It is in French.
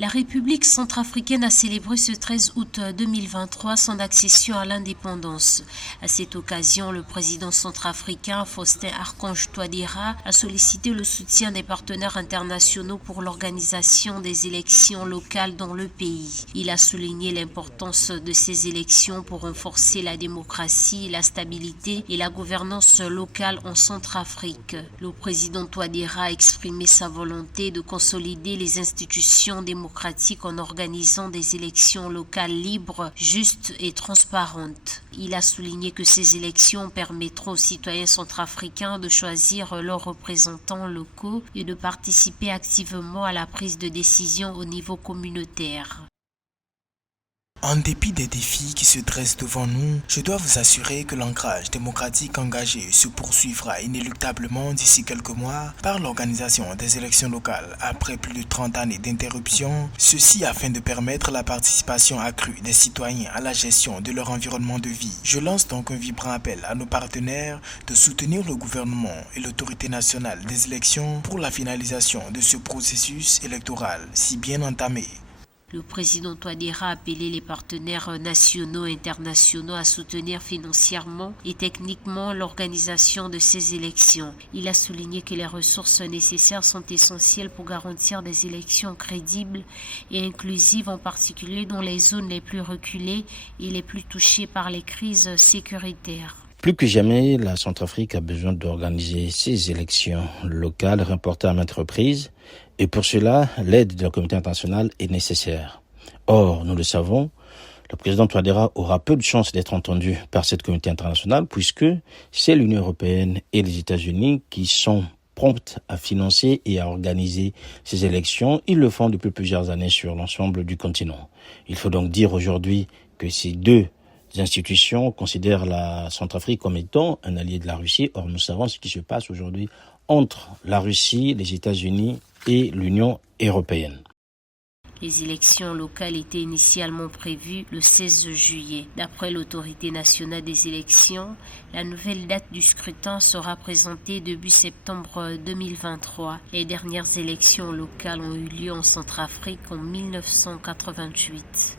La République centrafricaine a célébré ce 13 août 2023 son accession à l'indépendance. À cette occasion, le président centrafricain Faustin Archange Touadéra a sollicité le soutien des partenaires internationaux pour l'organisation des élections locales dans le pays. Il a souligné l'importance de ces élections pour renforcer la démocratie, la stabilité et la gouvernance locale en Centrafrique. Le président Touadéra a exprimé sa volonté de consolider les institutions démocratiques en organisant des élections locales libres, justes et transparentes. Il a souligné que ces élections permettront aux citoyens centrafricains de choisir leurs représentants locaux et de participer activement à la prise de décision au niveau communautaire. En dépit des défis qui se dressent devant nous, je dois vous assurer que l'ancrage démocratique engagé se poursuivra inéluctablement d'ici quelques mois par l'organisation des élections locales après plus de 30 années d'interruption, ceci afin de permettre la participation accrue des citoyens à la gestion de leur environnement de vie. Je lance donc un vibrant appel à nos partenaires de soutenir le gouvernement et l'autorité nationale des élections pour la finalisation de ce processus électoral si bien entamé. Le président Touadéra a appelé les partenaires nationaux et internationaux à soutenir financièrement et techniquement l'organisation de ces élections. Il a souligné que les ressources nécessaires sont essentielles pour garantir des élections crédibles et inclusives, en particulier dans les zones les plus reculées et les plus touchées par les crises sécuritaires. Plus que jamais, la Centrafrique a besoin d'organiser ses élections locales reportées à maintes reprises. Et pour cela, l'aide de la communauté internationale est nécessaire. Or, nous le savons, le président Touadéra aura peu de chances d'être entendu par cette communauté internationale puisque c'est l'Union européenne et les États-Unis qui sont promptes à financer et à organiser ces élections. Ils le font depuis plusieurs années sur l'ensemble du continent. Il faut donc dire aujourd'hui que ces deux institutions considèrent la Centrafrique comme étant un allié de la Russie. Or, nous savons ce qui se passe aujourd'hui entre la Russie, les États-Unis et l'Union européenne. Les élections locales étaient initialement prévues le 16 juillet. D'après l'autorité nationale des élections, la nouvelle date du scrutin sera présentée début septembre 2023. Les dernières élections locales ont eu lieu en Centrafrique en 1988.